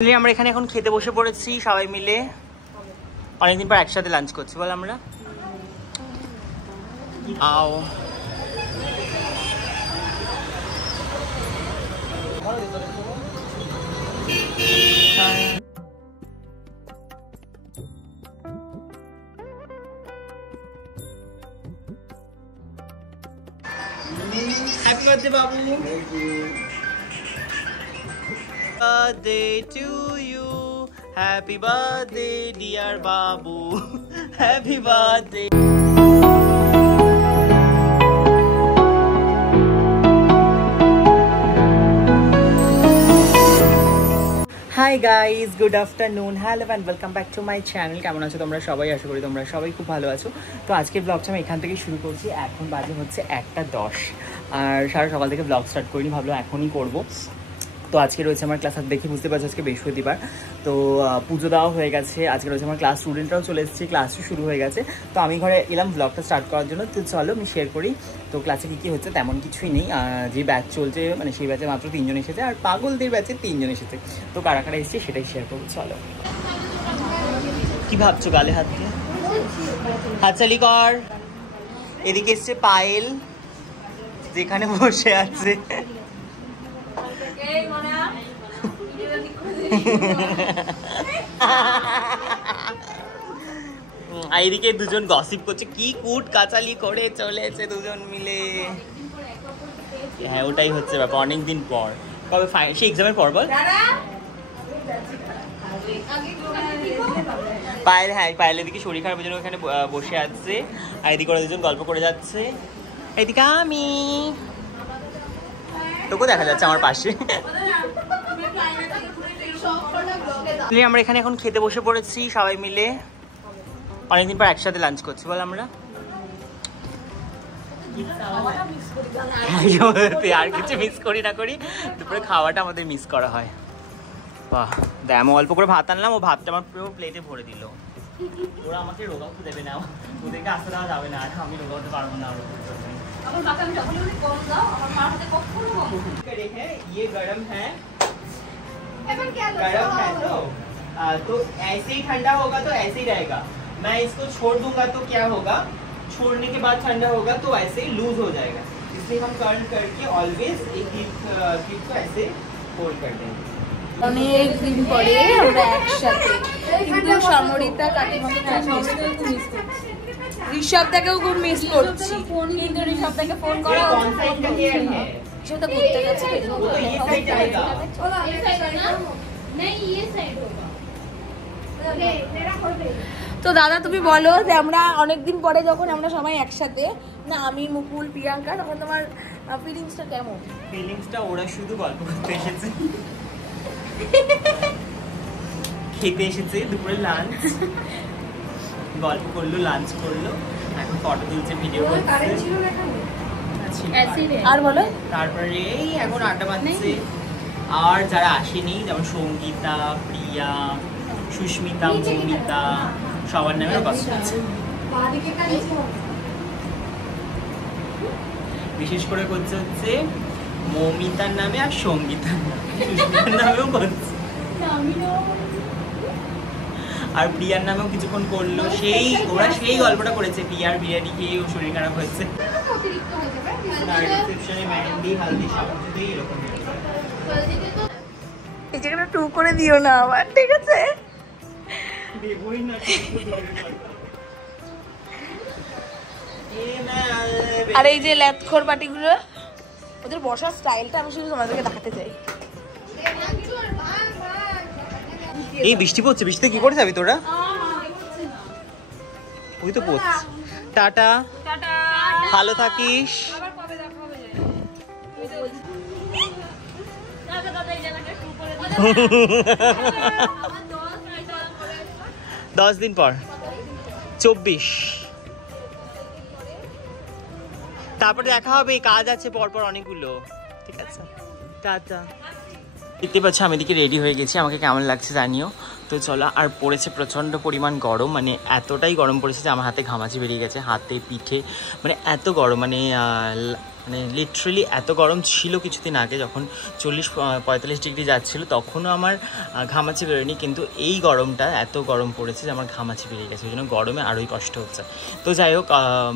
আমরা এখানে এখন খেতে বসে পড়েছি সবাই মিলে, অনেকদিন পর একসাথে লাঞ্চ করছি বল আমরা। আও happy birthday Babu. Birthday to you, happy birthday dear babu, happy birthday. Hi guys, good afternoon, hello and welcome back to my channel. কেমন আছো তোমরা সবাই? আশা করি তোমরা সবাই খুব ভালো আছো। তো আজকের ব্লগটা আমি এখান থেকে শুরু করছি। এখন বাজে হচ্ছে 1:10 আর সারা সকাল থেকে ব্লগ স্টার্ট করিনি, ভাবলাম এখনই করবো। তো আজকে রয়েছে আমার ক্লাস, দেখে বুঝতে পারছি আজকে বৃহস্পতিবার, তো পুজো দেওয়া হয়ে গেছে। আজকে রয়েছে আমার ক্লাস, স্টুডেন্টরাও চলে এসেছে, ক্লাসও শুরু হয়ে গেছে। তো আমি ঘরে এলাম ব্লগটা স্টার্ট করার জন্য। তো চলো আমি শেয়ার করি। তো ক্লাসে কী হচ্ছে তেমন কিছুই নেই, যে ব্যাচ চলছে মানে সেই ব্যাচে মাত্র 3 জন এসেছে, আর পাগলদের ব্যাচে 3 জন এসেছে। তো কারা কারা এসেছে সেটাই শেয়ার করবো। চলো, কি ভাবছো গালে হাত দিয়ে? হাততালি কর। এদিকে এসছে পায়েল, যেখানে বসে আছে। এইদিকে দুজন গসিপ করছে, কি কুট কাচালি করে চলেছে দুজন মিলে। হ্যাঁ ওটাই হচ্ছে ব্যাপার, অনেকদিন পর। কবে সে এক্সামের পর বল পায়েল। হ্যাঁ পায়েল এদিকে শরীর খারাপের জন্য ওখানে বসে আছে, আর এদিকে ওরা দুজন গল্প করে যাচ্ছে। এদিকে আমি, তোকে দেখা যাচ্ছে আমার পাশে। আমরা এখানে এখন খেতে বসে পড়েছি সবাই মিলে, অনেকদিন পর একসাথে লাঞ্চ করছি বল আমরা। আর কিছু মিস করি না করি, দুপুরে খাওয়াটা আমাদের মিস করা হয়। বাহ দেখ, আমি অল্প করে ভাত আনলাম, ও ভাতটা আমার পুরো প্লেটে ভরে দিল। ওরা আমাকে রোগাতে দেবে না, ওদেরকে আসতে দেওয়া যাবে না, আর আমি রোগাতে পারবো না। ये गरम है, गरम है तो ऐसे ही ठंडा होगा तो ऐसे ही रहेगा। मैं इसको छोड़ दूंगा तो क्या होगा, छोड़ने के बाद ठंडा होगा तो ऐसे ही लूज हो जाएगा। इसलिए हम टर्न करके ऑलवेज एक क्लिप को ऐसे होल्ड कर देंगे। অনেক দিন পরে আমরা একসাথে, কিন্তু সমরিতা কাকিমাকে ঋষভদাকেও খুব মিস করছি, কিন্তু ঋষভদাকে ফোন করা সেটা ঘুরতে গেছে। তো দাদা তুমি বলো যে আমরা অনেকদিন পরে যখন আমরা সবাই একসাথে, না আমি মুকুল প্রিয়াঙ্কা, তখন তোমার ফিলিংসটা কেমন? ফিলিংসটা ওরা শুধু গল্প করতে এসেছে, খেতে এসেছে, দুপুরে লাঞ্চ গল্প করলো, লাঞ্চ করলো, এখন ফটো তুলছে, ভিডিও করছে। আর বলো, তারপরে এই এখন আড্ডা মারছে। আর যারা আসেনি যেমন সঙ্গীতা, প্রিয়া, সুস্মিতা, মৌমিতা, সবার নামে কথা হচ্ছে। বিশেষ করে করছে হচ্ছে মৌমিতার নামে আর সঙ্গীতার নামে, সুস্মিতার নামেও করছে, আর প্রিয়ার নামেও কিছুক্ষণ করলো। ওরা সেই গল্পটা করেছে, প্রিয়ার বিরিয়ানি খেয়ে ও শরীর খারাপ হয়েছে। এই জায়গাটা টু করে দিও না আবার, ঠিক আছে? আর এই যে ল্যাথখোর পাটিগুলো, ওদের বসার স্টাইলটা আমি শুধু তোমাদেরকে দেখাতে চাই। এই বৃষ্টি পড়ছে, বৃষ্টিতে কি করে যাবি তোরা? ওই তো পড়ছে। টাটা, ভালো থাকিস। 10 দিন পর 24, তারপরে দেখা হবে, কাজ আছে পরপর অনেকগুলো। ঠিক আছে, টাটা। দেখতে পাচ্ছি আমি এদিকে রেডি হয়ে গেছি, আমাকে কেমন লাগছে জানিও। তো চলো, আর পড়েছে প্রচণ্ড পরিমাণ গরম, মানে এতটাই গরম পড়েছে যে আমার হাতে ঘামাচি বেরিয়ে গেছে, হাতে পিঠে, মানে এত গরম, মানে মানে লিটারালি এত গরম ছিল কিছুদিন আগে, যখন 40-45 ডিগ্রি যাচ্ছিলো তখনও আমার ঘামাচি বেরোয়নি, কিন্তু এই গরমটা এত গরম পড়েছে যে আমার ঘামাচি বেরিয়ে গেছে, ওই জন্য গরমে আরোই কষ্ট হচ্ছে। তো যাই হোক,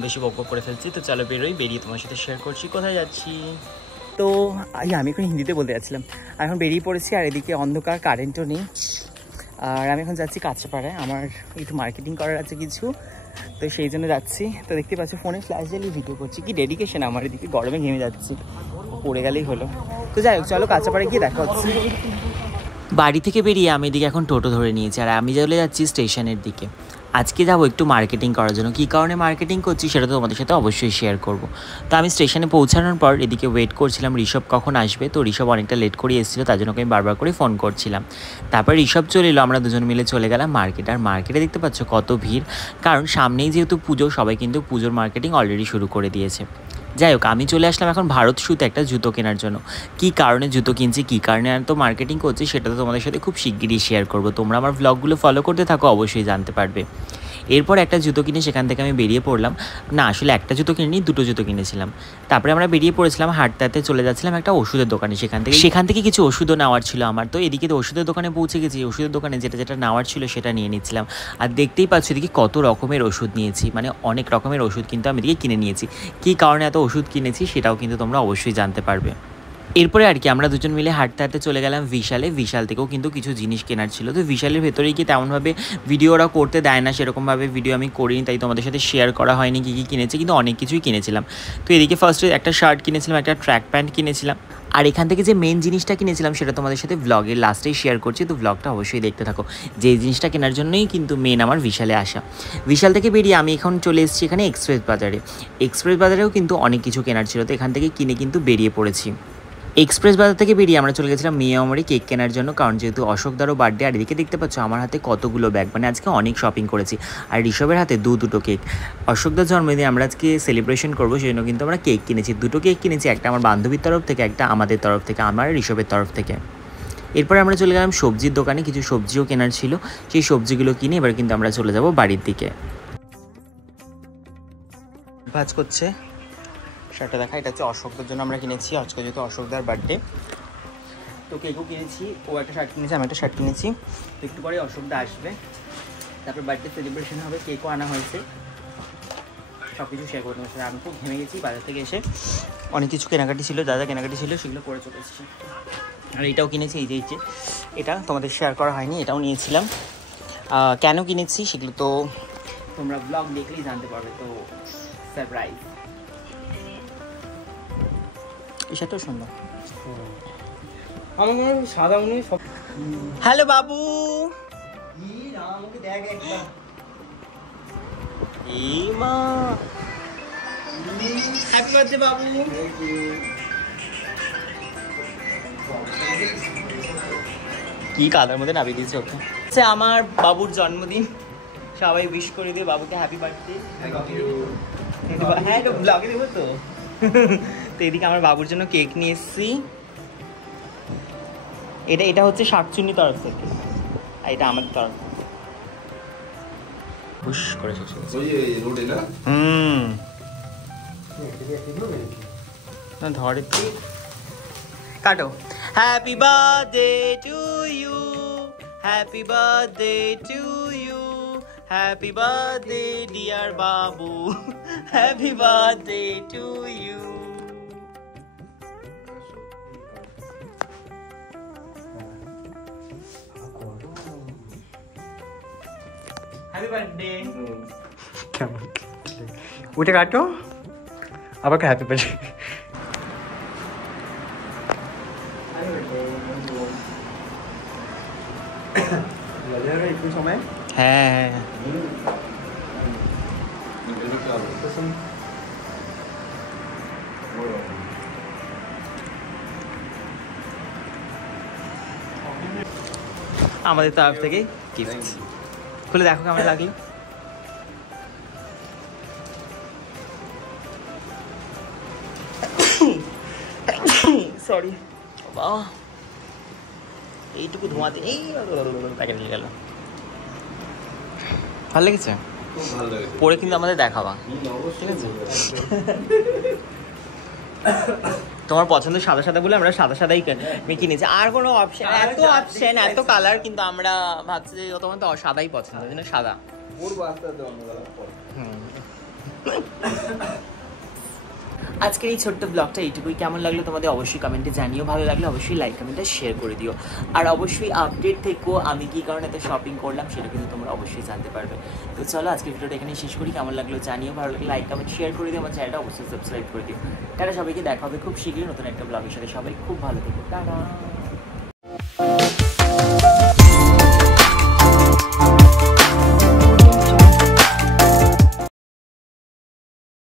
বেশি বক করে ফেলছি, তো চলো বেরিয়ে তোমার সাথে শেয়ার করছি কোথায় যাচ্ছি। তো আমি এখন হিন্দিতে বলতে যাচ্ছিলাম, এখন বেরিয়ে পড়েছি, আর এদিকে অন্ধকার, কারেন্টও নেই, আর আমি এখন যাচ্ছি কাঁচরাপাড়ায়, আমার একটু মার্কেটিং করার আছে কিছু, তো সেই জন্য যাচ্ছি। তো দেখতে পাচ্ছি ফোনে ফ্ল্যাশ জ্বালিয়ে ভিডিও করছি, কি ডেডিকেশন আমার, এদিকে গরমে ঘেমে যাচ্ছি, পড়ে গেলেই হলো। তো যাই হোক, চলো কাঁচরাপাড়ায় গিয়ে দেখা হচ্ছে। বাড়ি থেকে বেরিয়ে আমি এদিকে এখন টোটো ধরে নিয়েছি, আর আমি চলে যাচ্ছি স্টেশনের দিকে। আজকে যাবো একটু মার্কেটিং করার জন্য, কী কারণে মার্কেটিং করছি সেটা তো তোমাদের সাথে অবশ্যই শেয়ার করব। তো আমি স্টেশনে পৌঁছানোর পর এদিকে ওয়েট করছিলাম ঋষভ কখন আসবে, তো ঋষভ অনেকটা লেট করে এসেছিলো, তার জন্য আমি বারবার করে ফোন করছিলাম। তারপর ঋষভ চলে এলো, আমরা দুজন মিলে চলে গেলাম মার্কেট। আর মার্কেটে দেখতে পাচ্ছ কত ভিড়, কারণ সামনেই যেহেতু পুজো, সবাই কিন্তু পুজোর মার্কেটিং অলরেডি শুরু করে দিয়েছে। যাই হোক, আমি চলে আসলাম এখন ভারত শুতে একটা জুতো কেনার জন্য। কী কারণে জুতো কিনছি, কী কারণে এত মার্কেটিং করছি, সেটা তো তোমাদের সাথে খুব শিগগিরই শেয়ার করবো। তোমরা আমার ভ্লগগুলো ফলো করতে থাকো, অবশ্যই জানতে পারবে। এরপর একটা জুতো কিনে সেখান থেকে আমি বেরিয়ে পড়লাম, না আসলে একটা জুতো কিনিনি, দুটো জুতো কিনেছিলাম। তারপরে আমরা বেরিয়ে পড়েছিলাম হাঁটতে চলে যাচ্ছিলাম একটা ওষুধের দোকানে, সেখান থেকে কিছু ওষুধও নেওয়ার ছিল আমার। তো এদিকে তো ওষুধের দোকানে পৌঁছে গেছি, ওষুধের দোকানে যেটা নেওয়ার ছিল সেটা নিয়ে নিচ্ছিলাম। আর দেখতেই পাচ্ছ এদিকে কত রকমের ওষুধ নিয়েছি, মানে অনেক রকমের ওষুধ কিন্তু আমি এদিকে কিনে নিয়েছি। কী কারণে এত ওষুধ কিনেছি সেটাও কিন্তু তোমরা অবশ্যই জানতে পারবে। এরপরে আর কি আমরা দুজন মিলে হাঁটতে চলে গেলাম বিশাল থেকেও কিন্তু কিছু জিনিস কেনার ছিল। তো বিশালের ভেতরে গিয়ে তেমনভাবে ভিডিও ওরা করতে দেয় না, সেরকমভাবে ভিডিও আমি করিনি, তাই তোমাদের সাথে শেয়ার করা হয়নি কী কিনেছি, কিন্তু অনেক কিছুই কিনেছিলাম। তো এদিকে ফার্স্টে একটা শার্ট কিনেছিলাম, একটা ট্র্যাক প্যান্ট কিনেছিলাম, আর এখান থেকে যে মেন জিনিসটা কিনেছিলাম সেটা তোমাদের সাথে ব্লগের লাস্টেই শেয়ার করছি, তো ব্লগটা অবশ্যই দেখতে থাকো। যে জিনিসটা কেনার জন্যই কিন্তু মেন আমার বিশালে আসা। বিশাল থেকে বেরিয়ে আমি এখন চলে এসেছি এখানে এক্সপ্রেস বাজারেও কিন্তু অনেক কিছু কেনার ছিল, তো এখান থেকে কিনে কিন্তু বেরিয়ে পড়েছি। এক্সপ্রেস বাজার থেকে বেরিয়ে আমরা চলে গেছিলাম মিয়ামরি কেক কেনার জন্য, কারণ যেহেতু অশোকদারও বার্থডে। আর এদিকে দেখতে পাচ্ছ আমার হাতে কতগুলো ব্যাগ, মানে আজকে অনেক শপিং করেছি। আর ঋষভের হাতে দুটো কেক, অশোকদার জন্মদিনে আমরা আজকে সেলিব্রেশন করবো, সেই জন্য কিন্তু আমরা কেক কিনেছি, দুটো কেক কিনেছি, একটা আমার বান্ধবীর তরফ থেকে, একটা আমাদের তরফ থেকে, আমার ঋষভের তরফ থেকে। এরপর আমরা চলে গেলাম সবজির দোকানে, কিছু সবজিও কেনার ছিল, সেই সবজিগুলো কিনে এবার কিন্তু আমরা চলে যাব বাড়ির দিকে। ভাজ করছে শার্টটা দেখা, এটা হচ্ছে অশোকদার জন্য আমরা কিনেছি, আজকে যেহেতু অশোকদার বার্থডে, তো কেকও কিনেছি, ও একটা শার্ট কিনেছি, আমি একটা শার্ট কিনেছি। তো একটু পরে অশোকদা আসবে, তারপর বার্থডে সেলিব্রেশন হবে, কেকও আনা হয়েছে, সব কিছু শেয়ার করতে হচ্ছে। আমি খুব ঘেমে গেছি, বাজার থেকে এসে অনেক কিছু কেনাকাটি ছিল, যা কেনাকাটি ছিল সেগুলো করে চলে এসেছি। আর এটাও কিনেছি, এই যে এটা তোমাদের শেয়ার করা হয়নি, এটাও নিয়েছিলাম। কেন কিনেছি সেগুলো তো তোমরা ব্লগ দেখলেই জানতে পারবে, তো সারপ্রাইজ। এটাও সুন্দর, হ্যালো বাবু, এই মা, হ্যাপি বার্থডে বাবু। কি কাদার মধ্যে নামিয়ে দিয়েছে ওকে। আমার বাবুর জন্মদিন, সবাই উইশ করে দিও বাবুকে হ্যাপি বার্থডে। হ্যাঁ তো ব্লগে দেবো তো। তো এদিকে আমার বাবুর জন্য কেক নিয়ে এসেছি, এটা হচ্ছে শাকচুন্নির তরফ থেকে, আর এটা আমাদের তরফ। হুশ করে শেষ ধরে তো কাটো। Happy birthday to you, happy birthday to you, happy birthday dear Babu, happy birthday to you. Happy birthday. কেমন উঠে কাটো, আবার হ্যাপি বার্থডে। হ্যাঁ আমাদের তরফ থেকে গিফট, খুলে দেখো কেমন লাগলো। সরি বাবা, এইটুকু ধোঁয়াতে এই প্যাকেট নিয়ে গেল। ভালো লেগেছে পরে, কিন্তু আমাদের দেখাবা, ঠিক আছে? তোমার পছন্দ সাদা সাদা বলে আমরা সাদা সাদাই কিনেছি, আর কোনো অপশন অপশন এত কালার, কিন্তু আমরা ভাবছি যে তোমার তো সাদাই পছন্দ, ওই জন্য সাদা। আজকের এই ছোট্ট ব্লগটা এইটুকুই। কেমন লাগলো তোমাদের অবশ্যই কমেন্টে জানিও, ভালো লাগলে অবশ্যই লাইক কমেন্টে শেয়ার করে দিও, আর অবশ্যই আপডেট থেকেও আমি কী কারণে এত শপিং করলাম সেটা কিন্তু তোমরা অবশ্যই জানতে পারবে। তো চলো আজকের ভিডিওটা এখানেই শেষ করি। কেমন লাগলো জানিও, ভালো লাগলে লাইক কমেন্ট শেয়ার করে দিও, আমার চ্যানেলটা অবশ্যই সাবস্ক্রাইব করে দিও। তারা সবাইকে দেখা হবে খুব শীঘ্রই নতুন একটা ব্লগের সাথে। সবাই খুব ভালো থেকো, টাটা।